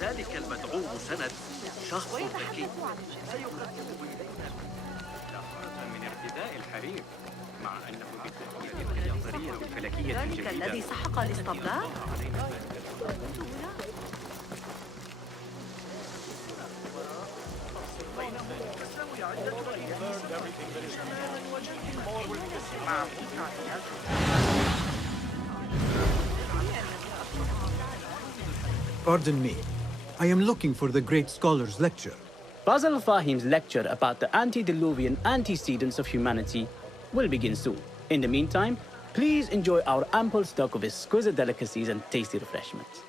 ذلك المدعو سند شخص ذكي سيقدم من ارتداء الحرير مع أنه بالتأكيد النظرية الفلكية ذلك الذي سحق الإسطبلات؟ Pardon me. I am looking for the great scholar's lecture. Basil Fahim's lecture about the antediluvian antecedents of humanity will begin soon. In the meantime, please enjoy our ample stock of exquisite delicacies and tasty refreshments.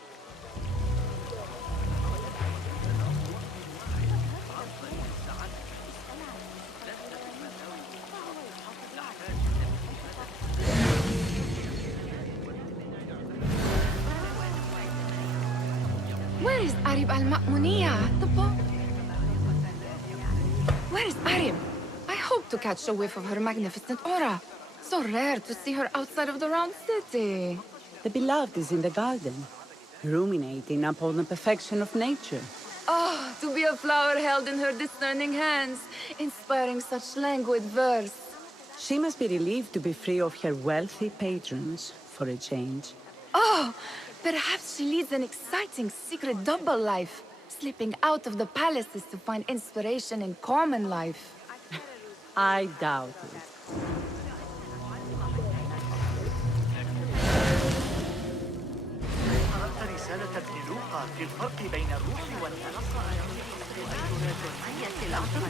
Where is Arib al-Ma'muniyah? Where is Arib? I hope to catch a whiff of her magnificent aura. So rare to see her outside of the round city. The beloved is in the garden, ruminating upon the perfection of nature. Oh, to be a flower held in her discerning hands, inspiring such languid verse. She must be relieved to be free of her wealthy patrons for a change. Oh, perhaps she leads an exciting secret double life, slipping out of the palaces to find inspiration in common life. I doubt it.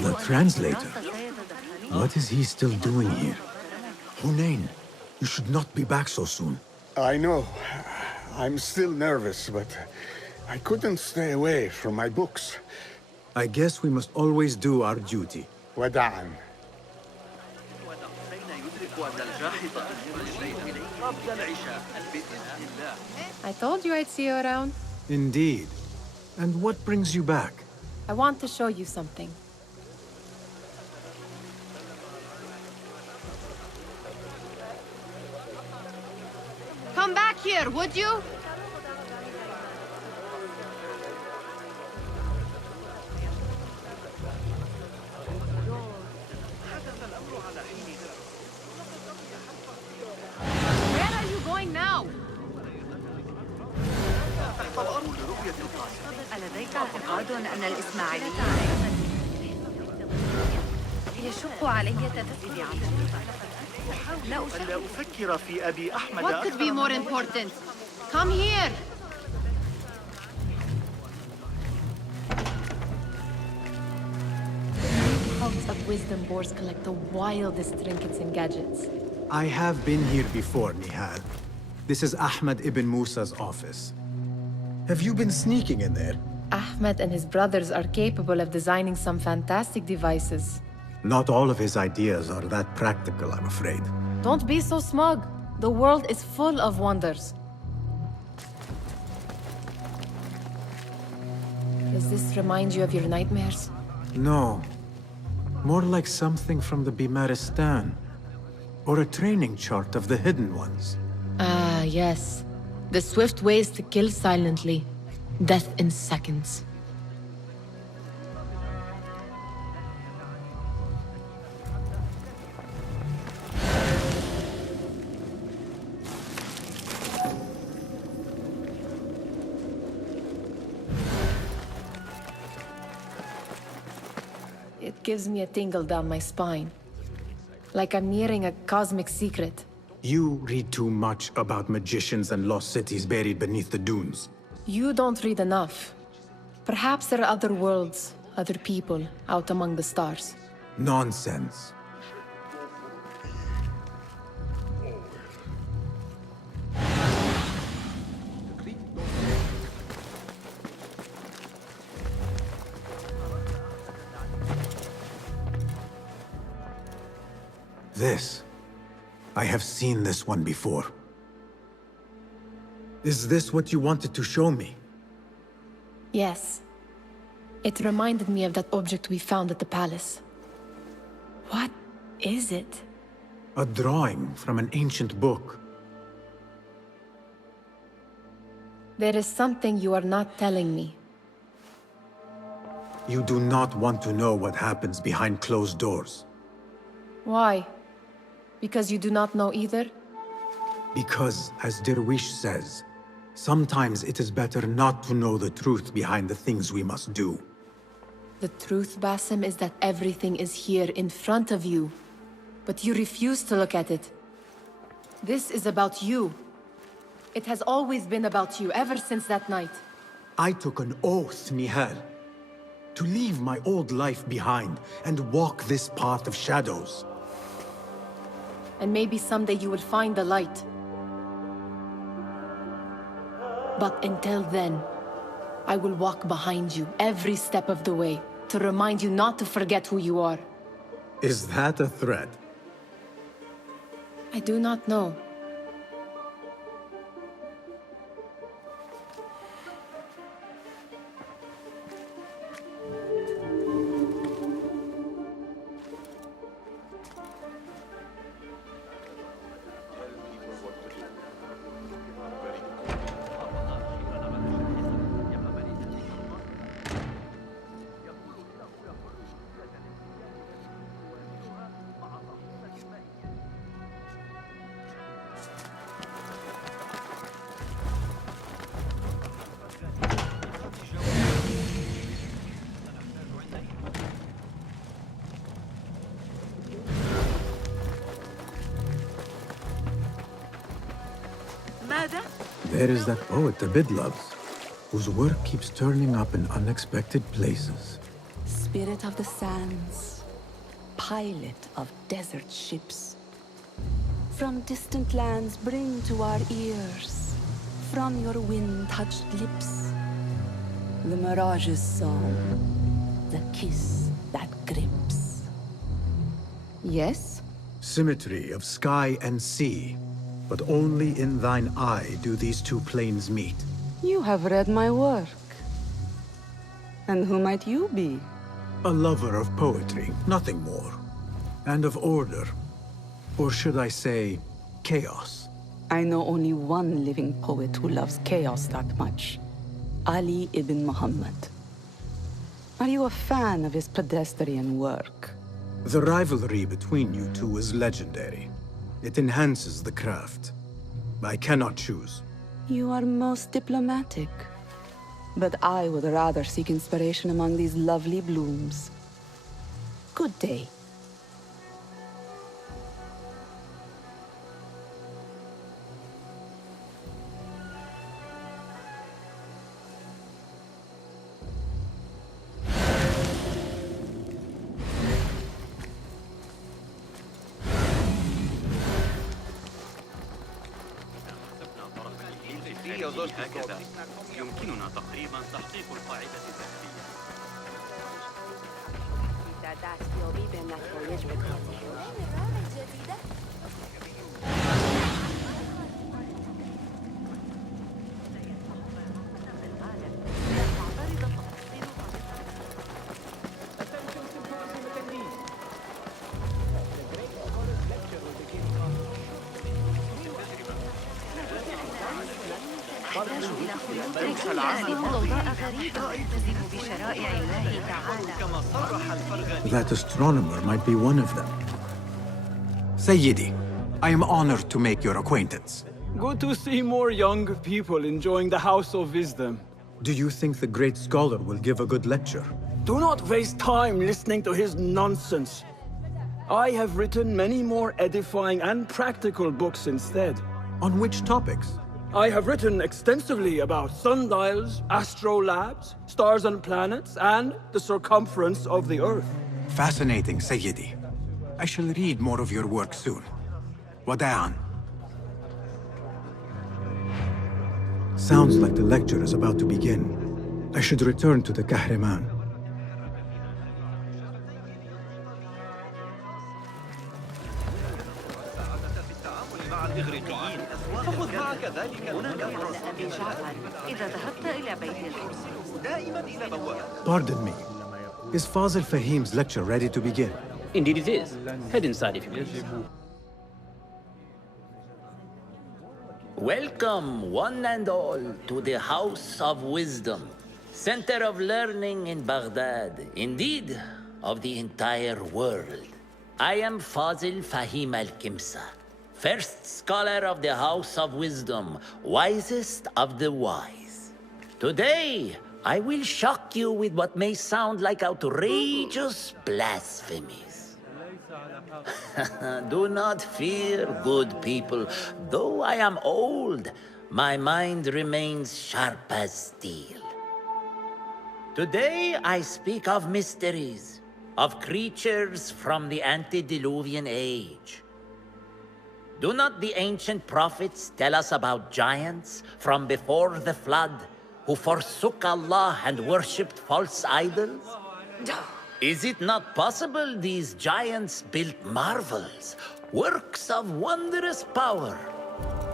The translator? What is he still doing here? Hunain, you should not be back so soon. I know. I'm still nervous, but I couldn't stay away from my books. I guess we must always do our duty. وداعاً. I told you I'd see you around. Indeed. And what brings you back? I want to show you something. Come back here, would you? Where are you going now? ألديك اعتقاد أن الإسماعيليين يشق علي تدريب لا أفكر في أبي أحمد. What could be more important? Come here! Cults of wisdom boars collect the wildest trinkets and gadgets. I have been here before, Nihal. This is Ahmed ibn Musa's office. Have you been sneaking in there? Ahmed and his brothers are capable of designing some fantastic devices. Not all of his ideas are that practical, I'm afraid. Don't be so smug. The world is full of wonders. Does this remind you of your nightmares? No. More like something from the Bimaristan. Or a training chart of the Hidden Ones. Ah, yes. The swift ways to kill silently. Death in seconds. It gives me a tingle down my spine. Like I'm nearing a cosmic secret. You read too much about magicians and lost cities buried beneath the dunes. You don't read enough. Perhaps there are other worlds, other people, out among the stars. Nonsense. This. I have seen this one before. Is this what you wanted to show me? Yes. It reminded me of that object we found at the palace. What is it? A drawing from an ancient book. There is something you are not telling me. You do not want to know what happens behind closed doors. Why? Because you do not know either? Because, as Derwish says, sometimes it is better not to know the truth behind the things we must do. The truth, Basim, is that everything is here in front of you. But you refuse to look at it. This is about you. It has always been about you, ever since that night. I took an oath, Nihal, to leave my old life behind and walk this path of shadows. And maybe someday you will find the light. But until then, I will walk behind you every step of the way to remind you not to forget who you are. Is that a threat? I do not know. There is that poet Abid loves, whose work keeps turning up in unexpected places. Spirit of the sands, pilot of desert ships. From distant lands bring to our ears, from your wind-touched lips, the Mirage's song, the kiss that grips. Yes? Symmetry of sky and sea, but only in thine eye do these two planes meet. You have read my work. And who might you be? A lover of poetry, nothing more. And of order. Or should I say, chaos. I know only one living poet who loves chaos that much. Ali ibn Muhammad. Are you a fan of his pedestrian work? The rivalry between you two is legendary. It enhances the craft. I cannot choose. You are most diplomatic. But I would rather seek inspiration among these lovely blooms. Good day. هكذا يمكننا تقريبا تحقيق القاعدة الذهبية. أحتاج إلى خروج ضوضاء غريبة تلتزم بشرائع الله تعالى. That astronomer might be one of them. Sayyidi, I am honored to make your acquaintance. Good to see more young people enjoying the House of Wisdom. Do you think the great scholar will give a good lecture? Do not waste time listening to his nonsense. I have written many more edifying and practical books instead. On which topics? I have written extensively about sundials, astrolabes, stars and planets, and the circumference of the Earth. Fascinating, Sayyidi. I shall read more of your work soon. Wada'an. Sounds like the lecture is about to begin. I should return to the Kahraman. فخذ معك ذلك أبي جعفر إذا ذهبت إلى بيت الحرس دائما إلى بوابة. Pardon me. Is Fazil Fahim's lecture ready to begin? Indeed it is. Head inside if you please. Welcome, one and all, to the House of Wisdom, center of learning in Baghdad, indeed, of the entire world. I am Fazil Fahim al-Kimsa, first scholar of the House of Wisdom, wisest of the wise. Today, I will shock you with what may sound like outrageous blasphemies. Do not fear, good people. Though I am old, my mind remains sharp as steel. Today, I speak of mysteries, of creatures from the antediluvian age. Do not the ancient prophets tell us about giants from before the flood who forsook Allah and worshipped false idols? Is it not possible these giants built marvels, works of wondrous power,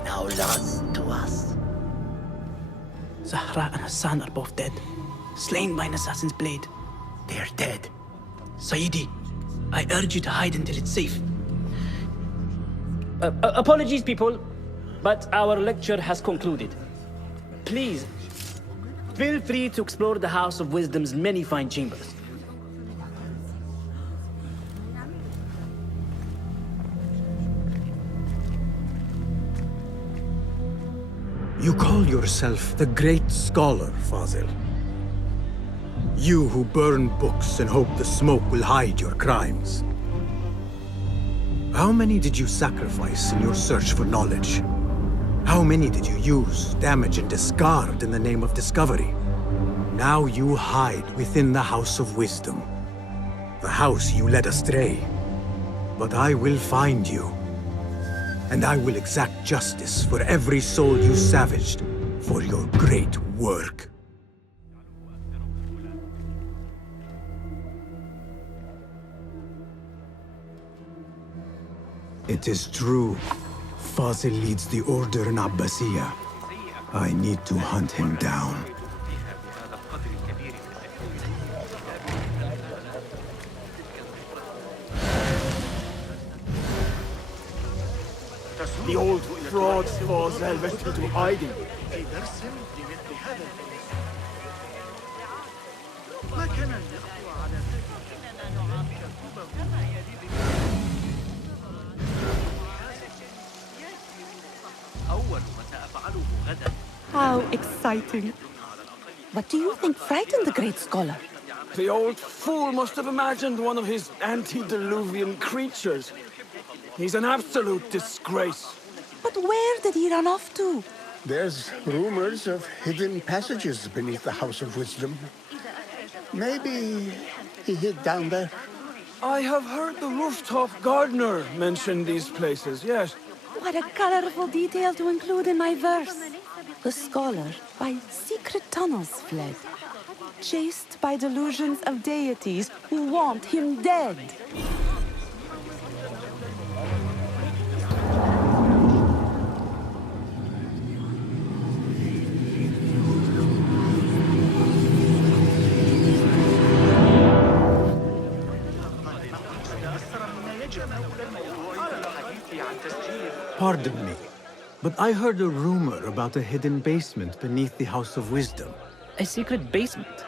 now lost to us? Zahra and Hassan are both dead, slain by an assassin's blade. They're dead. Sayyidi, I urge you to hide until it's safe. Apologies, people, but our lecture has concluded. Please, feel free to explore the House of Wisdom's many fine chambers. You call yourself the great scholar, Fazil. You who burn books and hope the smoke will hide your crimes. How many did you sacrifice in your search for knowledge? How many did you use, damage, and discard in the name of discovery? Now you hide within the House of Wisdom. The house you led astray. But I will find you. And I will exact justice for every soul you savaged for your great work. It is true. Fazil leads the order in Abbasiyah. I need to hunt him down. The old fraud Fazil went into hiding. How exciting. What do you think frightened the great scholar? The old fool must have imagined one of his antediluvian creatures. He's an absolute disgrace. But where did he run off to? There's rumors of hidden passages beneath the House of Wisdom. Maybe he hid down there. I have heard the rooftop gardener mention these places, yes. What a colorful detail to include in my verse. The scholar by secret tunnels fled, chased by delusions of deities who want him dead. Pardon me, but I heard a rumor about a hidden basement beneath the House of Wisdom. A secret basement?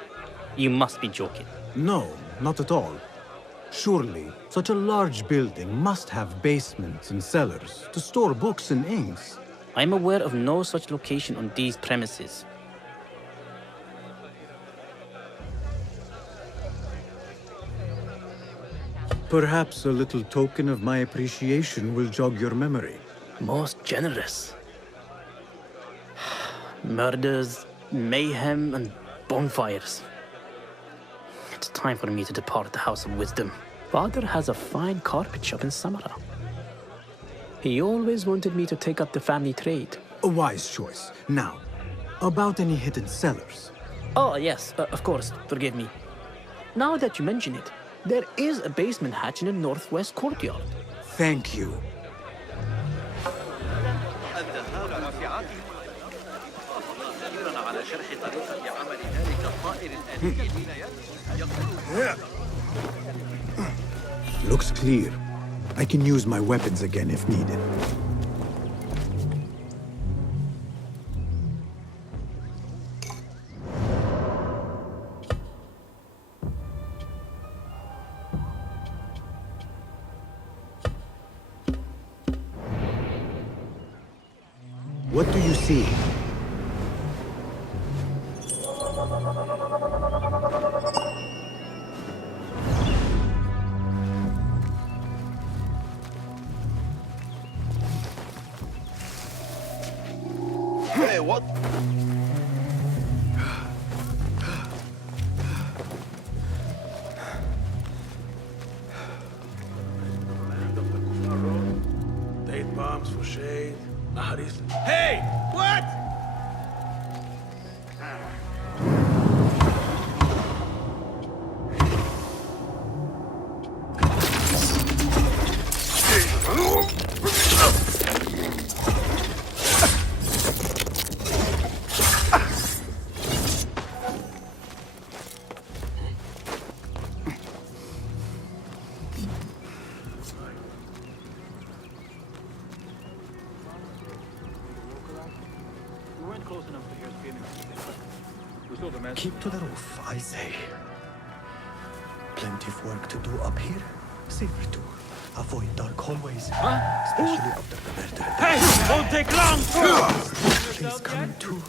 You must be joking. No, not at all. Surely, such a large building must have basements and cellars to store books and inks. I'm aware of no such location on these premises. Perhaps a little token of my appreciation will jog your memory. Most generous. Murders, mayhem, and bonfires. It's time for me to depart the House of Wisdom. Father has a fine carpet shop in Samara. He always wanted me to take up the family trade. A wise choice. Now, about any hidden cellars? Oh, yes, of course. Forgive me. Now that you mention it, there is a basement hatch in the northwest courtyard. Thank you. Looks clear. I can use my weapons again if needed. What do you see? Hey, what? Date bombs for shade. Hey! What? Keep to the roof, I say. Plenty of work to do up here. Safer to avoid dark hallways, especially after the murder. Hey! Won't take long! Please come too.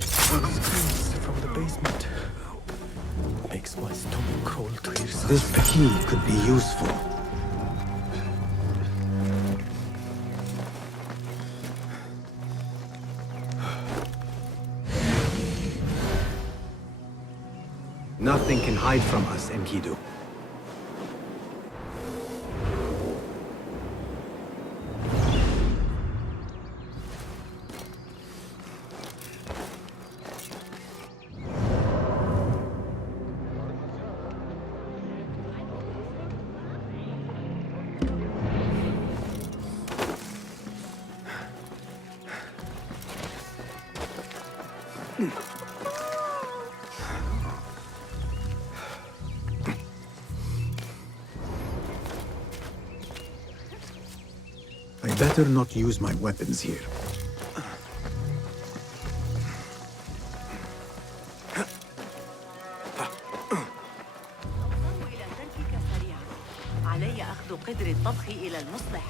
Screams from the basement. Makes my stomach crawl to hear such. This key could be useful. Nothing can hide from us, Enkidu. I better not use my weapons here. علي أخذ قدر الطبخ إلى المصلح.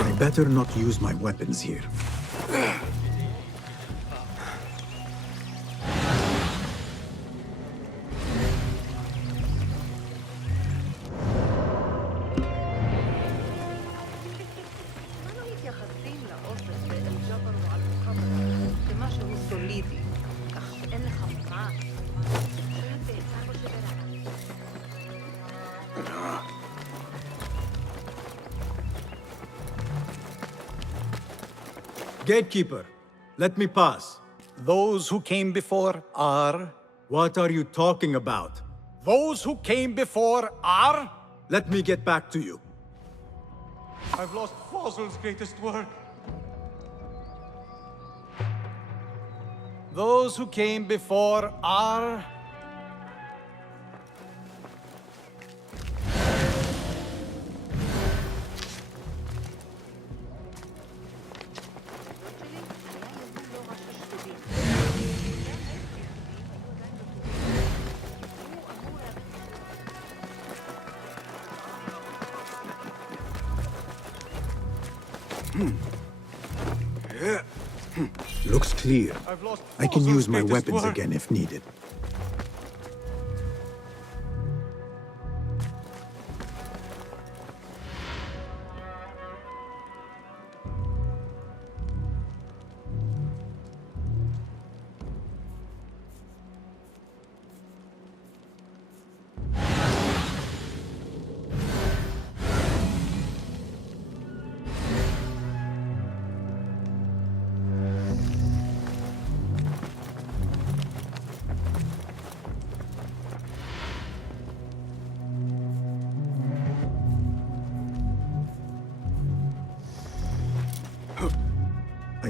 I better not use my weapons here. Gatekeeper, let me pass. Those who came before are... What are you talking about? Those who came before are... Let me get back to you. I've lost Fossil's greatest work. Those who came before are... Looks clear. I can use my weapons work. again if needed.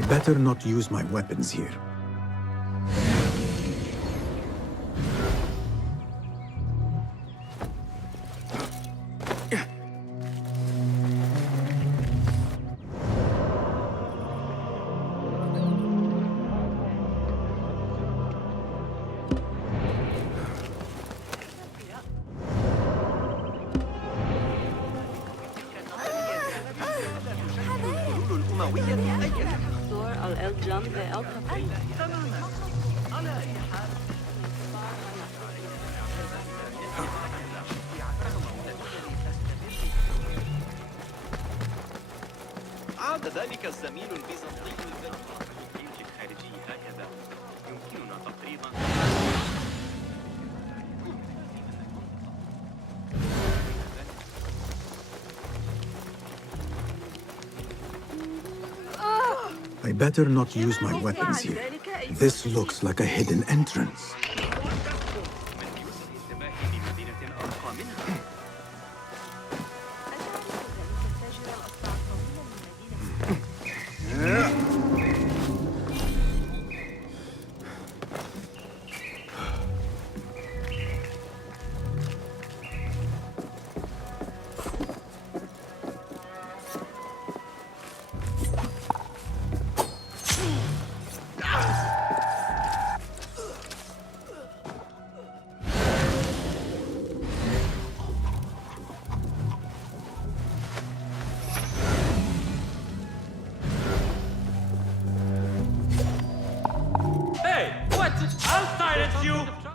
better not use my weapons here. عاد ذلك الزميل البيزنطي للقراءة في الجيش الخارجي هكذا يمكننا تقريبا I better not use my weapons here. This looks like a hidden entrance.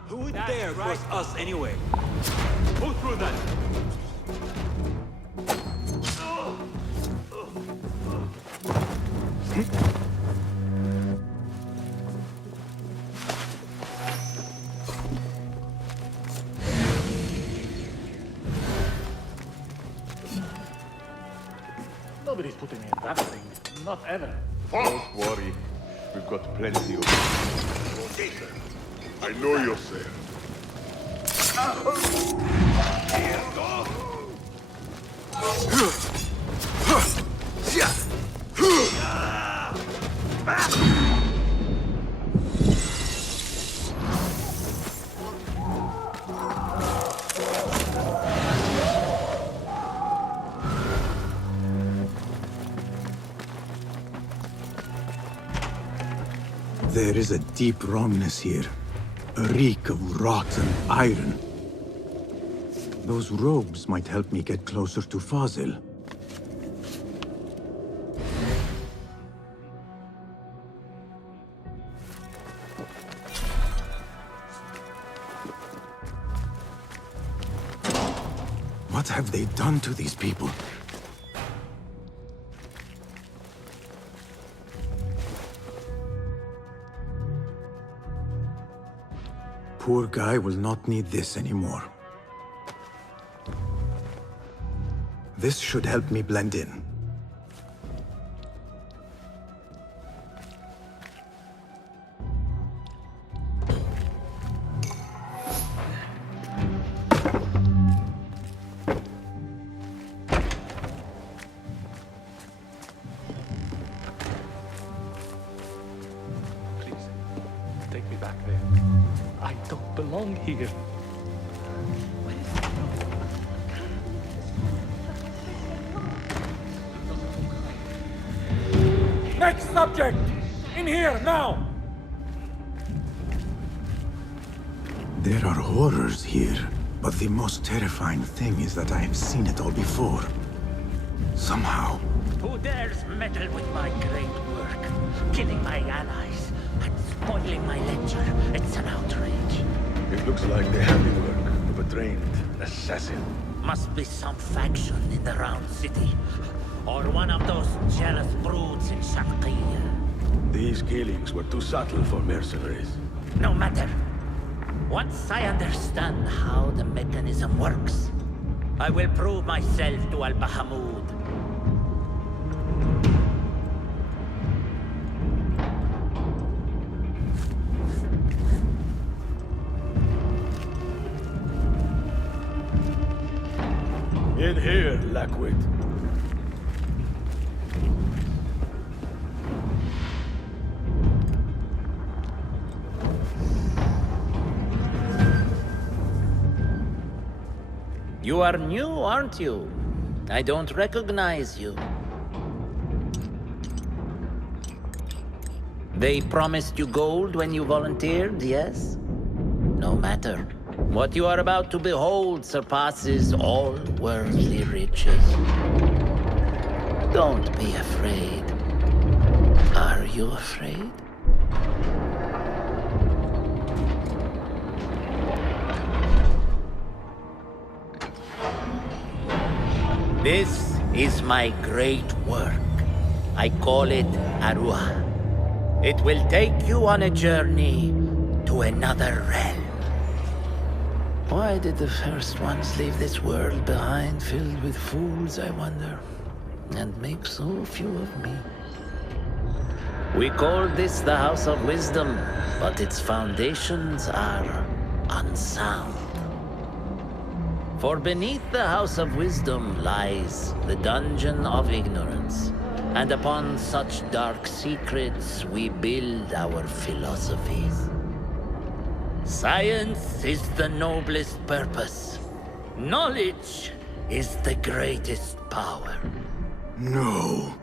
Who dare force us anyway? Pull through that! Nobody's putting me in that thing. Not ever. Don't worry. We've got plenty of... I know you're safe. There is a deep wrongness here. A reek of rot and iron. Those robes might help me get closer to Fazil. What have they done to these people? Poor guy will not need this anymore. This should help me blend in. Please, take me back there. I don't belong here. Next subject! In here, now! There are horrors here, but the most terrifying thing is that I have seen it all before. Somehow. Who dares meddle with my great work? Killing my allies and spoiling my lecture. It's an outrage. It looks like the handiwork of a trained assassin. Must be some faction in the Round City. Or one of those jealous broods in Sharqiyya. These killings were too subtle for mercenaries. No matter. Once I understand how the mechanism works, I will prove myself to Al-Bahamud. In here, Lackwit. You are new, aren't you? I don't recognize you. They promised you gold when you volunteered, yes? No matter. What you are about to behold surpasses all worldly riches. Don't be afraid. Are you afraid? This is my great work. I call it Arua. It will take you on a journey to another realm. Why did the first ones leave this world behind filled with fools, I wonder, and make so few of me? We call this the House of Wisdom, but its foundations are unsound. For beneath the House of Wisdom lies the Dungeon of Ignorance, and upon such dark secrets we build our philosophies. Science is the noblest purpose. Knowledge is the greatest power. No.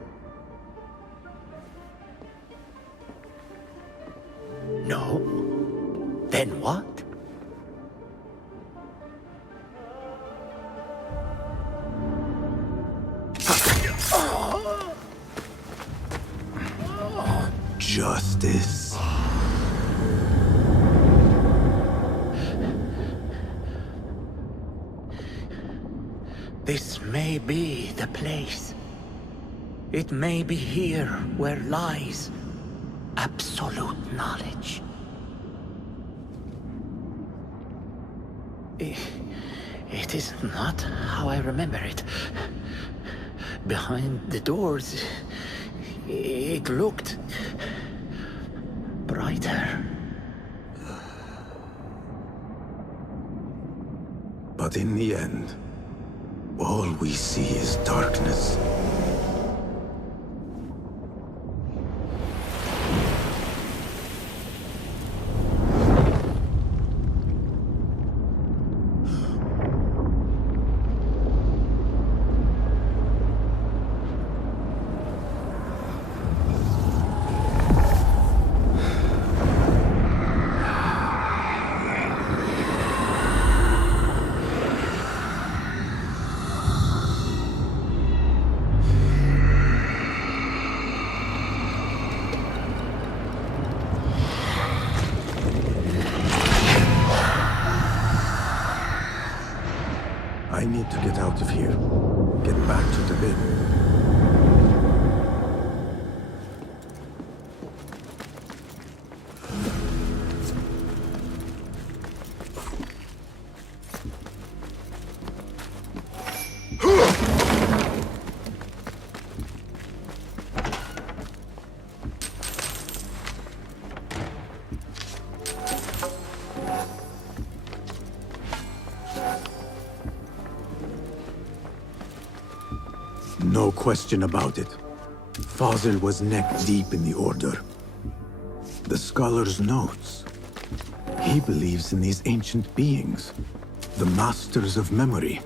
No? Then what? Justice. This may be the place. It may be here where lies absolute knowledge. It is not how I remember it. Behind the doors, it looked brighter. But in the end, all we see is darkness. I need to get out of here. Get back to the bin. No question about it. Fazil was neck-deep in the Order. The scholar's notes. He believes in these ancient beings, the masters of memory.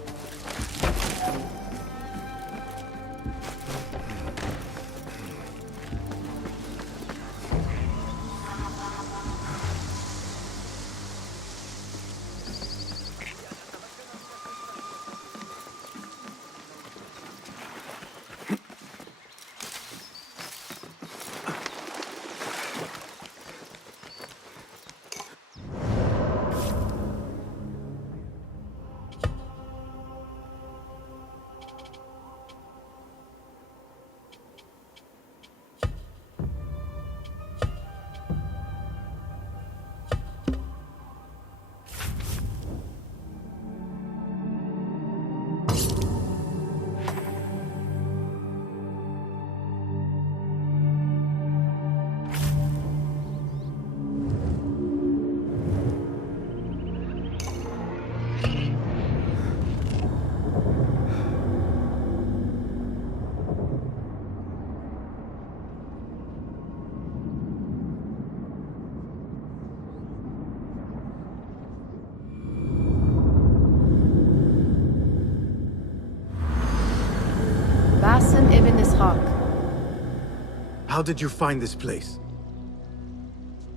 How did you find this place?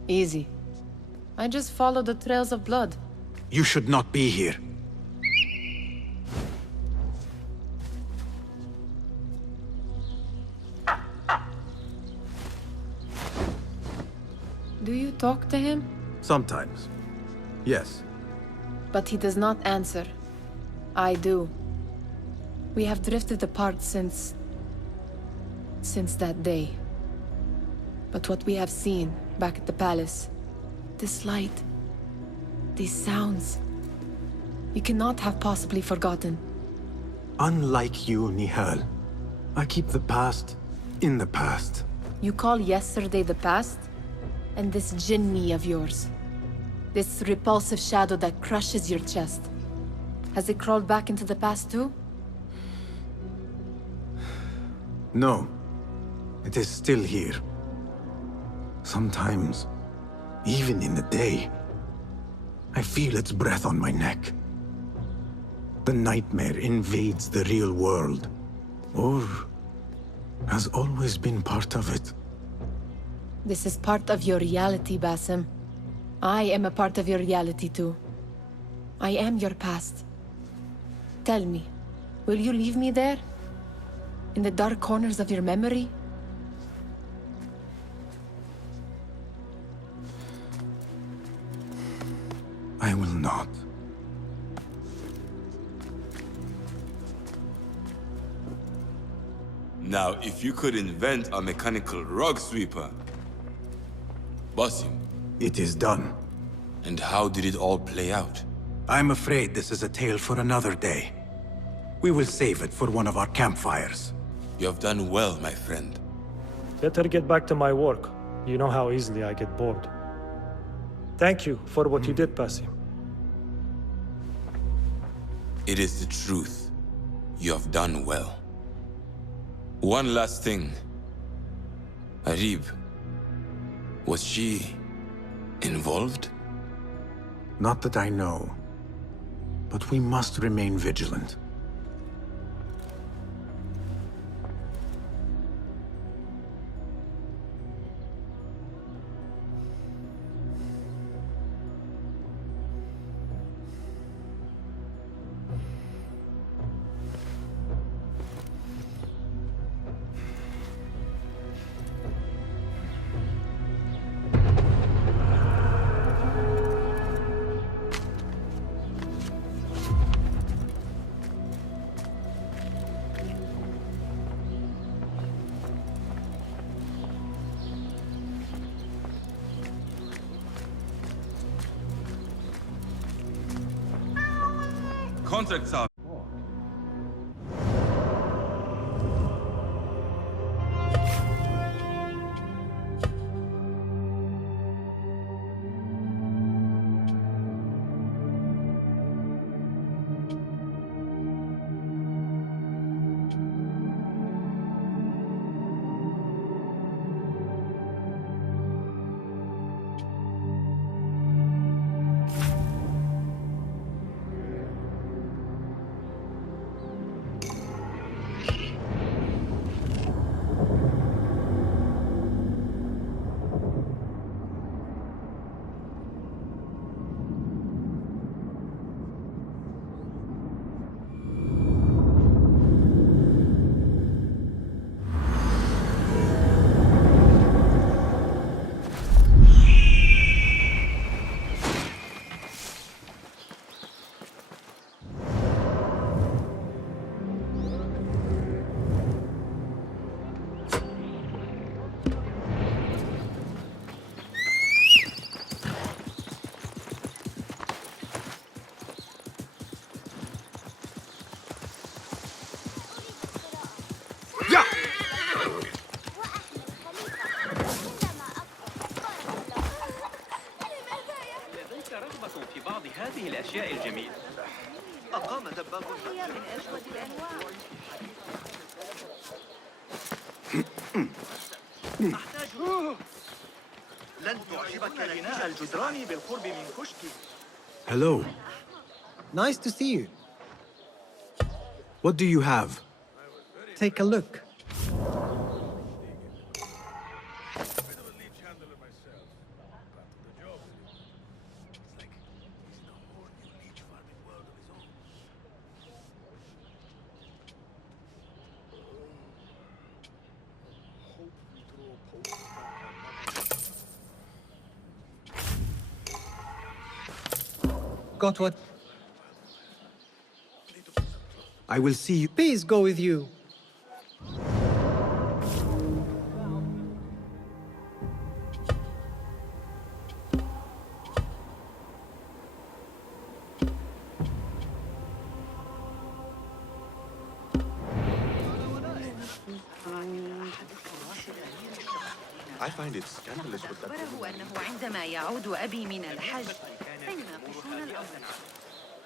Easy. I just followed the trails of blood. You should not be here. Do you talk to him? Sometimes. Yes. But he does not answer. I do. We have drifted apart since that day. But what we have seen back at the palace, this light, these sounds, you cannot have possibly forgotten. Unlike you, Nihal, I keep the past in the past. You call yesterday the past? And this jinni of yours, this repulsive shadow that crushes your chest, has it crawled back into the past too? No. It is still here. Sometimes, even in the day, I feel its breath on my neck. The nightmare invades the real world, or has always been part of it. This is part of your reality, Basim. I am a part of your reality too. I am your past. Tell me, will you leave me there? In the dark corners of your memory? I will not. Now, if you could invent a mechanical rug sweeper, Basim. It is done. And how did it all play out? I'm afraid this is a tale for another day. We will save it for one of our campfires. You have done well, my friend. Better get back to my work. You know how easily I get bored. Thank you for what you did, Basim. It is the truth. You have done well. One last thing. Arib. Was she involved? Not that I know. But we must remain vigilant. Contracts are... هذه الأشياء الجميلة. أقام دباب هي من أجود الأنواع. أحتاج لن تعجبك بناء الجدران بالقرب من كشكي. Hello. Nice to see you. What do you have? Take a look. Got what? I will see you. Peace go with you. I find it scandalous with that. أخبره أنه عندما يعود أبي من الحج سيناقشون الأمر.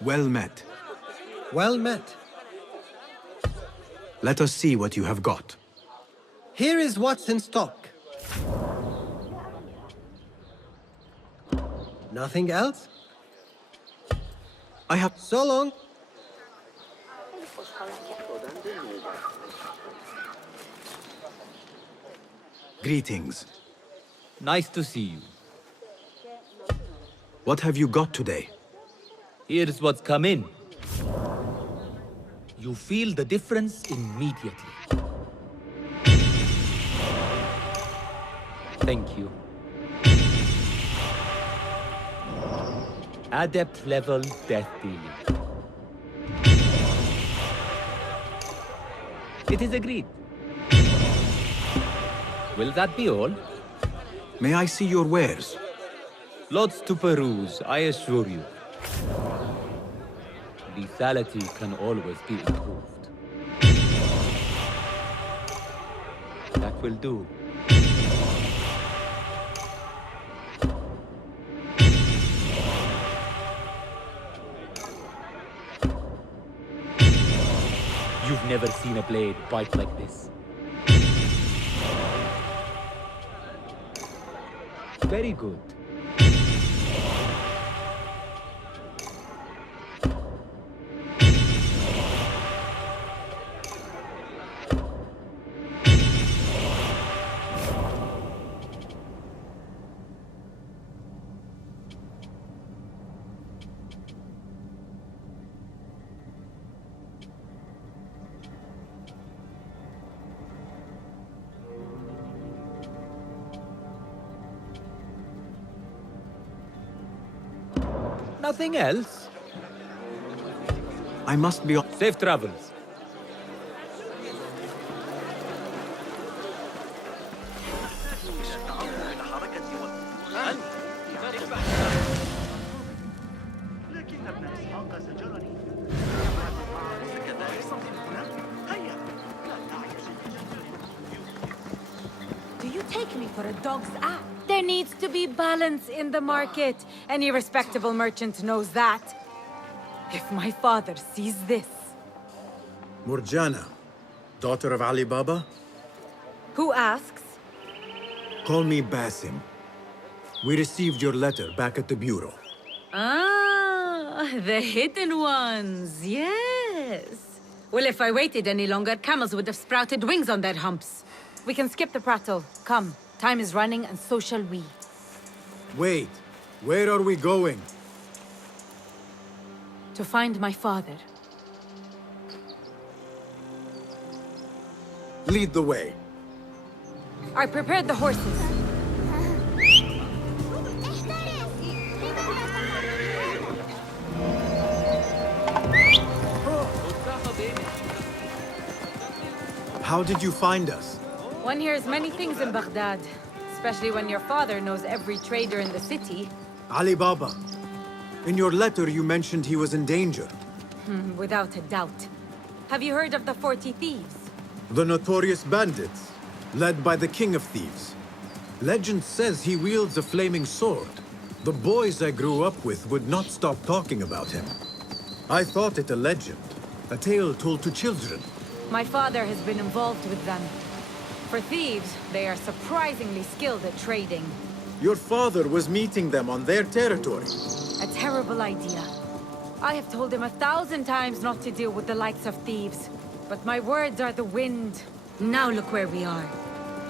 Well met. Well met. Let us see what you have got. Here is what's in stock. Nothing else? I have... So long. Greetings. Nice to see you. What have you got today? Here's what's come in. You feel the difference immediately. Thank you. Adept level death dealing. It is agreed. Will that be all? May I see your wares? Lots to peruse, I assure you. Lethality can always be improved. That will do. You've never seen a blade bite like this. Very good. Nothing else? I must be on... Safe travels. Do you take me for a dog's ass? There needs to be balance in the market. Any respectable merchant knows that. If my father sees this... Murjana, daughter of Ali Baba? Who asks? Call me Basim. We received your letter back at the bureau. Ah, the hidden ones, yes. Well, if I waited any longer, camels would have sprouted wings on their humps. We can skip the prattle. Come, time is running and so shall we. Wait, where are we going? To find my father. Lead the way. I prepared the horses. How did you find us? One hears many things in Baghdad, especially when your father knows every trader in the city. Ali Baba. In your letter, you mentioned he was in danger. Without a doubt. Have you heard of the 40 Thieves? The notorious bandits, led by the King of Thieves. Legend says he wields a flaming sword. The boys I grew up with would not stop talking about him. I thought it a legend, a tale told to children. My father has been involved with them. For thieves, they are surprisingly skilled at trading. Your father was meeting them on their territory. A terrible idea. I have told him 1,000 times not to deal with the likes of thieves. But my words are the wind. Now look where we are.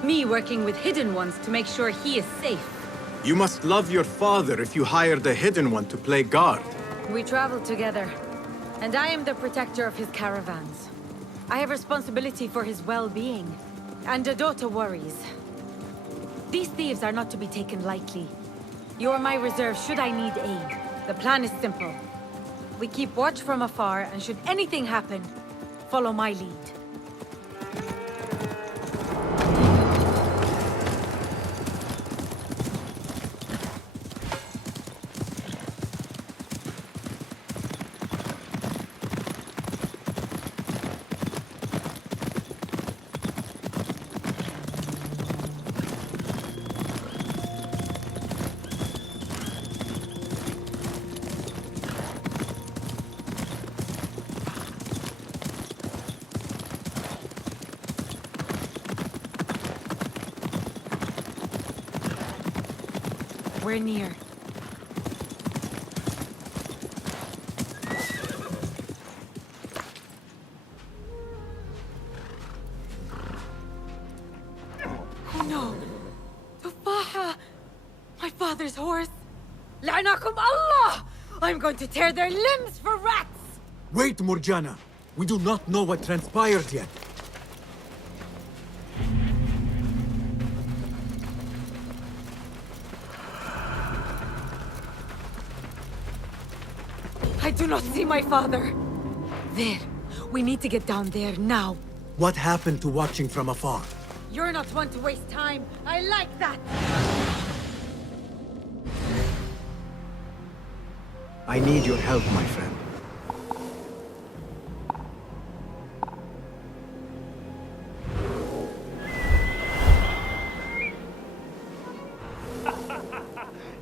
Me working with hidden ones to make sure he is safe. You must love your father if you hired a hidden one to play guard. We travel together, and I am the protector of his caravans. I have responsibility for his well-being, and a daughter worries. These thieves are not to be taken lightly. You are my reserve should I need aid. The plan is simple. We keep watch from afar, and should anything happen, follow my lead. We're near. Oh no! Tufaha! My father's horse! La'anakum Allah! I'm going to tear their limbs for rats! Wait, Murjana. We do not know what transpired yet. I do not see my father. There. We need to get down there now. What happened to watching from afar? You're not one to waste time. I like that. I need your help, my friend.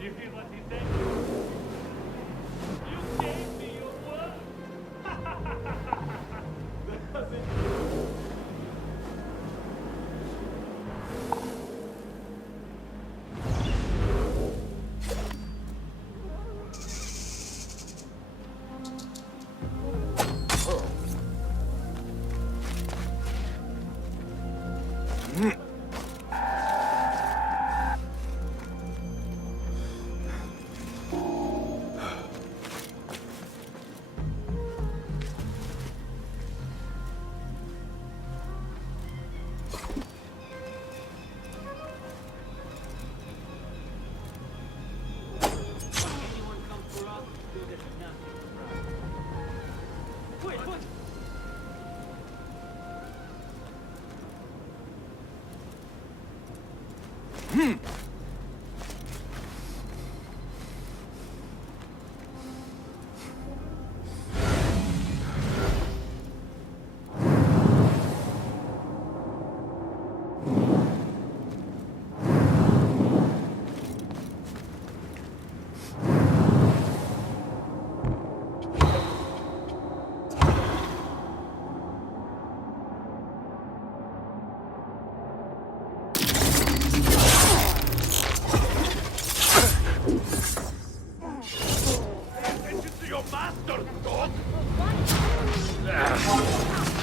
You hear what he said? You gave me your word.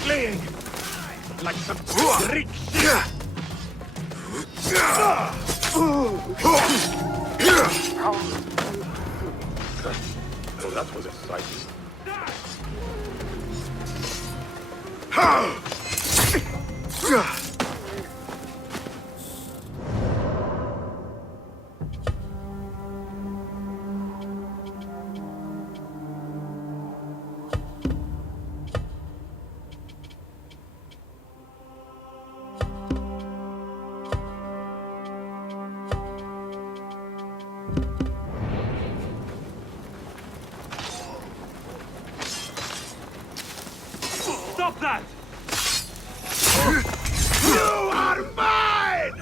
Fleeing like some Greek shit. Oh, that was exciting. Stop that! You are mine!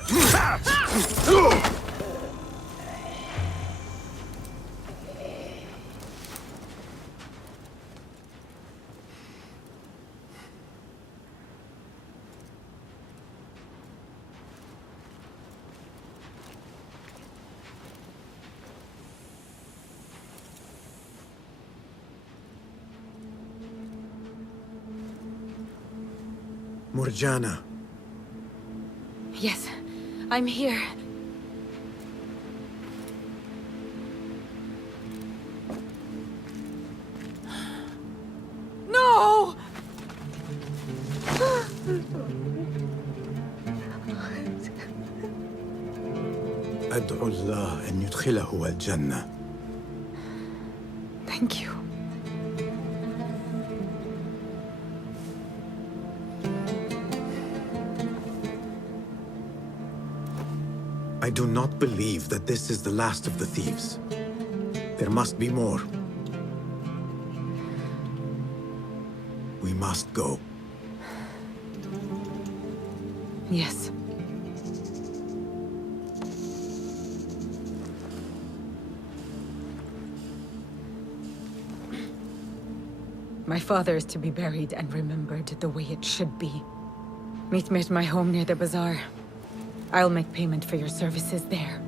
Murjana. Yes, I'm here. No! أدعو الله أن يدخله الجنة. Thank you. I do not believe that this is the last of the thieves. There must be more. We must go. Yes. My father is to be buried and remembered the way it should be. Meet me at my home near the bazaar. I'll make payment for your services there.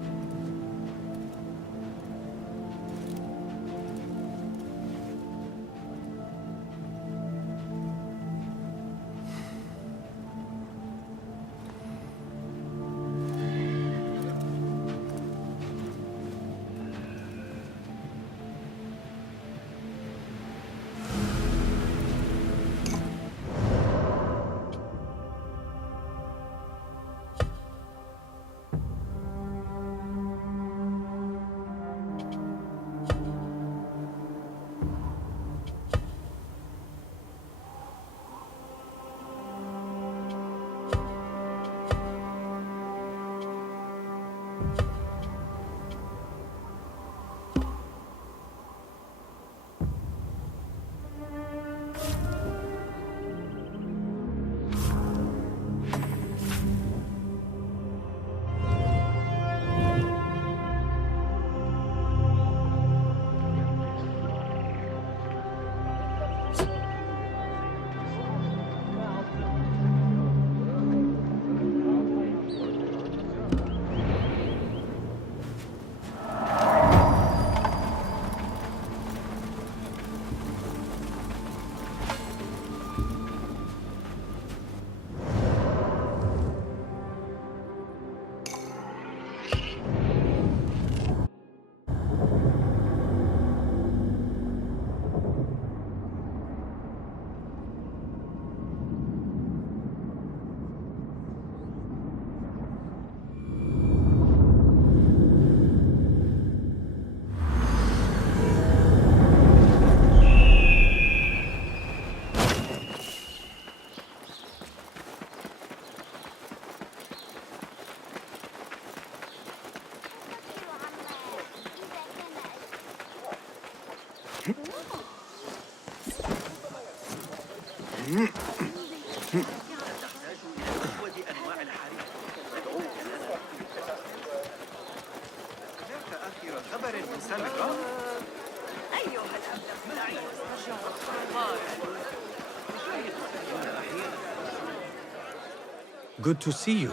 Good to see you.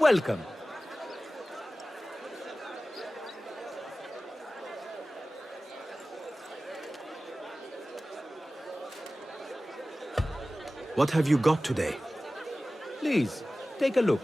Welcome. What have you got today? Please, take a look.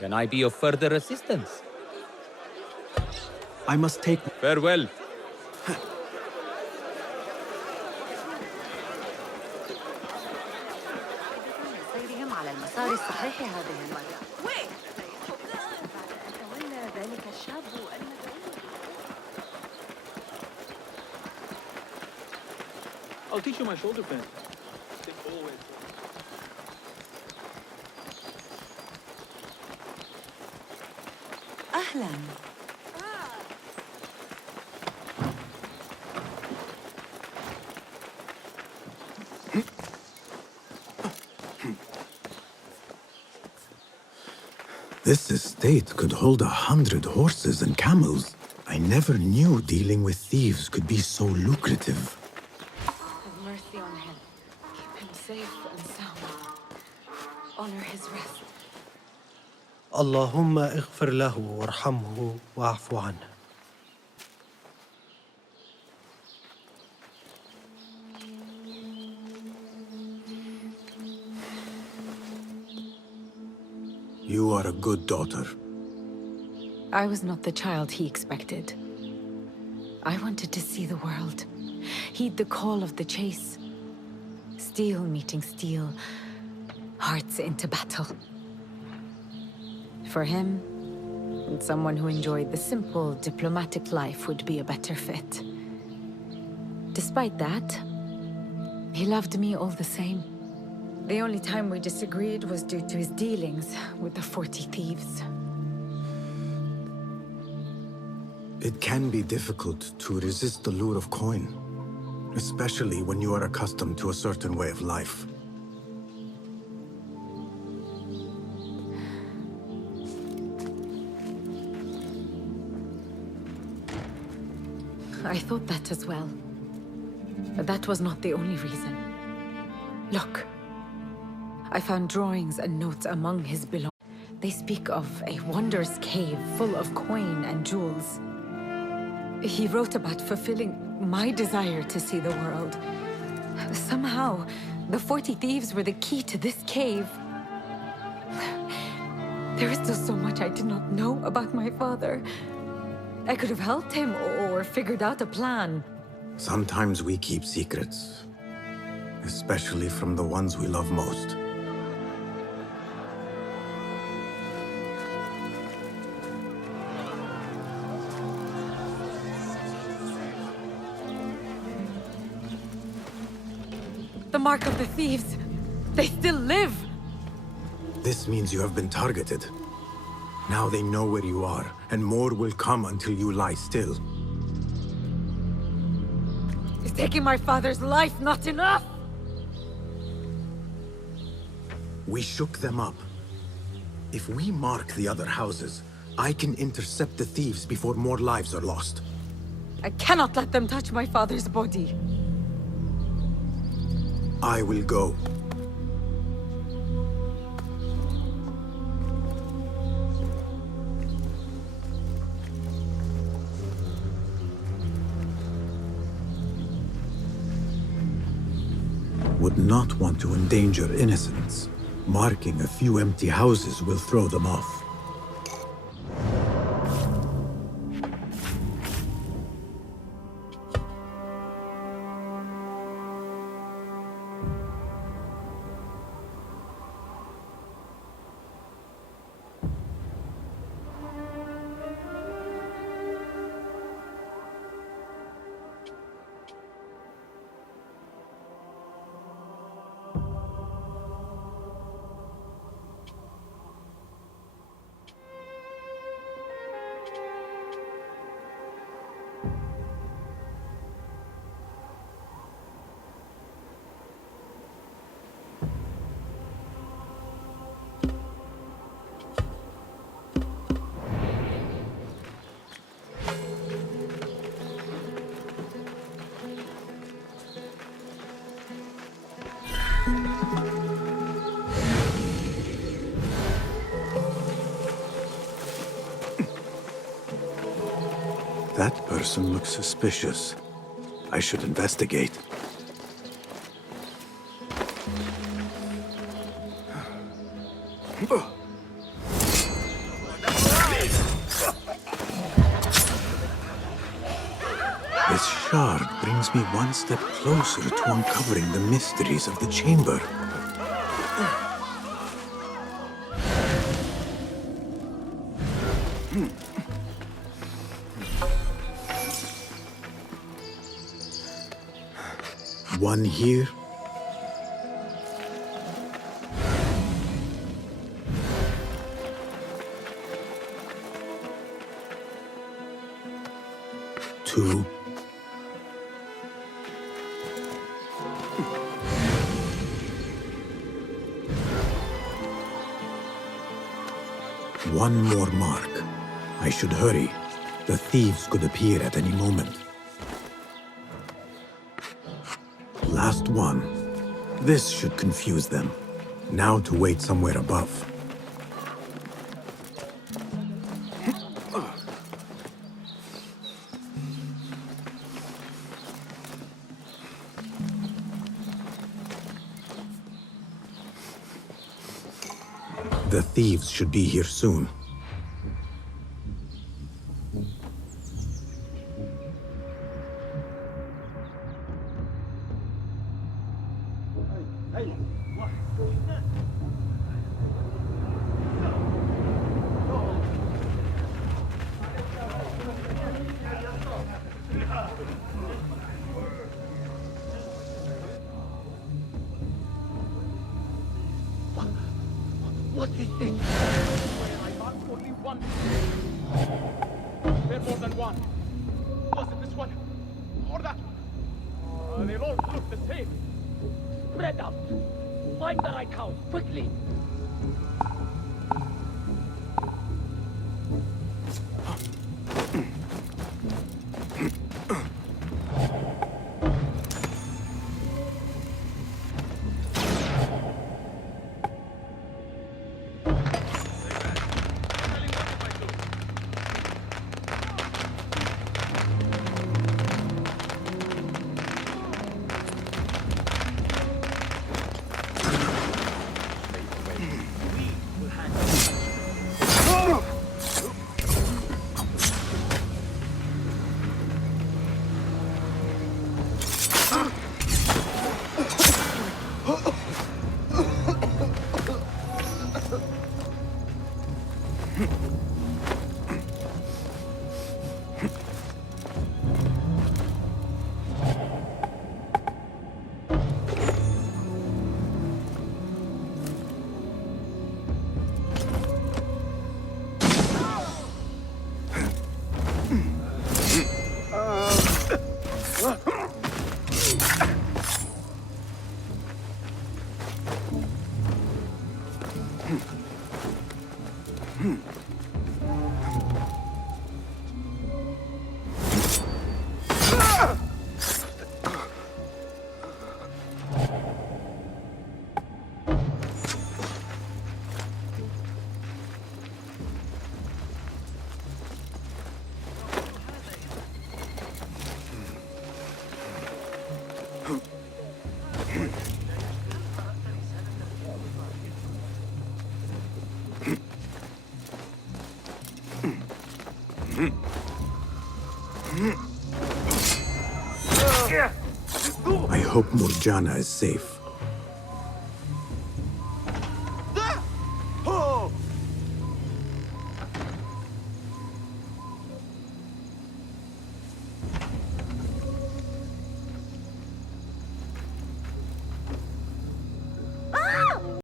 Can I be of further assistance? I must take... Farewell. سيرهم على المسار الصحيح هذه المرة. تولى ذلك الشاب I'll teach you my shoulder pin. Stay forward. أهلاً. This estate could hold 100 horses and camels. I never knew dealing with thieves could be so lucrative. Have mercy on him. Keep him safe and sound. Honor his rest. اللهم اغفر له وارحمه واعف عنه. You are a good daughter. I was not the child he expected. I wanted to see the world, heed the call of the chase. Steel meeting steel, hearts into battle. For him, someone who enjoyed the simple, diplomatic life would be a better fit. Despite that, he loved me all the same. The only time we disagreed was due to his dealings with the 40 thieves. It can be difficult to resist the lure of coin, especially when you are accustomed to a certain way of life. I thought that as well. But that was not the only reason. Look. I found drawings and notes among his belongings. They speak of a wondrous cave full of coin and jewels. He wrote about fulfilling my desire to see the world. Somehow, the 40 thieves were the key to this cave. There is still so much I did not know about my father. I could have helped him or figured out a plan. Sometimes we keep secrets, especially from the ones we love most. The mark of the thieves. They still live. This means you have been targeted. Now they know where you are, and more will come until you lie still. Is taking my father's life not enough? We shook them up. If we mark the other houses, I can intercept the thieves before more lives are lost. I cannot let them touch my father's body. I will go. Would not want to endanger innocents. Marking a few empty houses will throw them off. That person looks suspicious. I should investigate. shard brings me one step closer to uncovering the mysteries of the chamber. One here. Two. One more mark. I should hurry. The thieves could appear at any moment. Last one. This should confuse them. Now to wait somewhere above. The thieves should be here soon. What is this? I marked only one. There more than one. Was it this one? Or that one? They all look the same. Spread out. Find the right house, quickly. I hope Murjana is safe.